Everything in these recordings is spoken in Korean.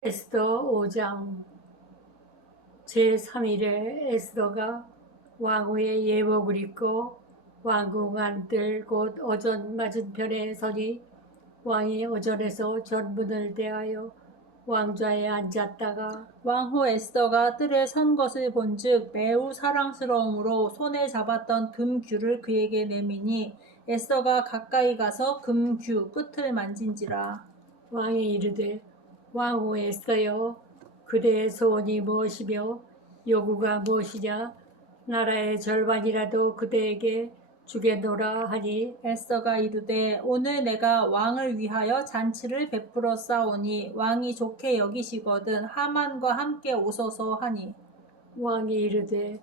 에스더 5장 제3일에 에스더가 왕후의 예복을 입고 왕궁 안뜰 곧 어전 맞은편에 서니 왕이 어전에서 전문을 대하여 왕좌에 앉았다가 왕후 에스더가 뜰에 선 것을 본즉 매우 사랑스러움으로 손에 잡았던 금규를 그에게 내미니 에스더가 가까이 가서 금규 끝을 만진지라. 왕이 이르되 왕후 에스더여 그대의 소원이 무엇이며 요구가 무엇이냐? 나라의 절반이라도 그대에게 주겠노라 하니 에스더가 이르되 오늘 내가 왕을 위하여 잔치를 베풀어 싸우니 왕이 좋게 여기시거든 하만과 함께 오소서 하니. 왕이 이르되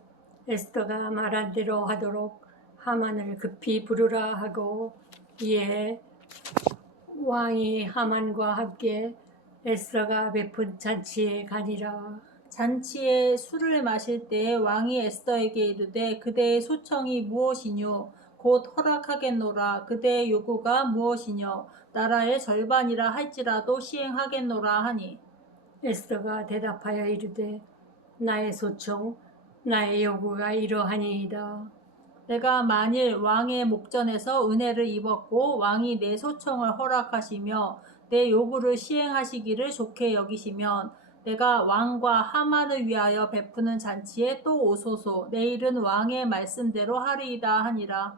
에스더가 말한 대로 하도록 하만을 급히 부르라 하고 이에 왕이 하만과 함께 에스더가 베푼 잔치에 가니라. 잔치에 술을 마실 때에 왕이 에스더에게 이르되 그대의 소청이 무엇이뇨? 곧 허락하겠노라. 그대의 요구가 무엇이뇨? 나라의 절반이라 할지라도 시행하겠노라 하니. 에스더가 대답하여 이르되 나의 소청 나의 요구가 이러하니이다. 내가 만일 왕의 목전에서 은혜를 입었고 왕이 내 소청을 허락하시며 내 요구를 시행하시기를 좋게 여기시면 내가 왕과 하만을 위하여 베푸는 잔치에 또 오소서. 내일은 왕의 말씀대로 하리이다 하니라.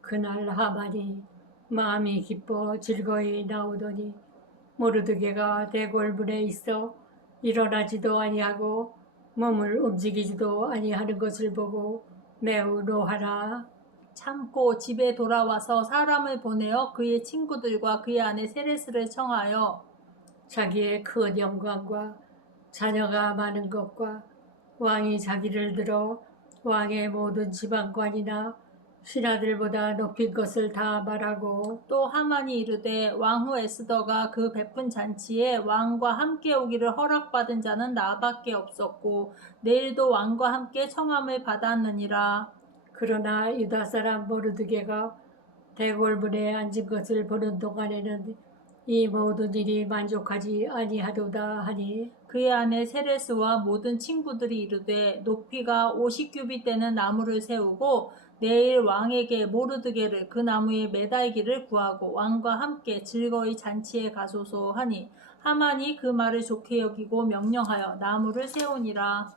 그날 하만이 마음이 기뻐 즐거이 나오더니 모르드게가 대궐문에 있어 일어나지도 아니하고 몸을 움직이지도 아니하는 것을 보고 매우 노하라 참고 집에 돌아와서 사람을 보내어 그의 친구들과 그의 아내 세레스를 청하여 자기의 큰 영광과 자녀가 많은 것과 왕이 자기를 들어 왕의 모든 지방관이나 신하들보다 높인 것을 다 말하고 또 하만이 이르되 왕후 에스더가 그 베푼 잔치에 왕과 함께 오기를 허락받은 자는 나밖에 없었고 내일도 왕과 함께 청함을 받았느니라 그러나 유다 사람 모르드게가 대궐문에 앉은 것을 보는 동안에는 이 모든 일이 만족하지 아니하도다 하니 그의 아내 세레스와 모든 친구들이 이르되 높이가 50규빗 되는 나무를 세우고 내일 왕에게 모르드게를 그 나무에 매달기를 구하고 왕과 함께 즐거이 잔치에 가소서 하니 하만이 그 말을 좋게 여기고 명령하여 나무를 세우니라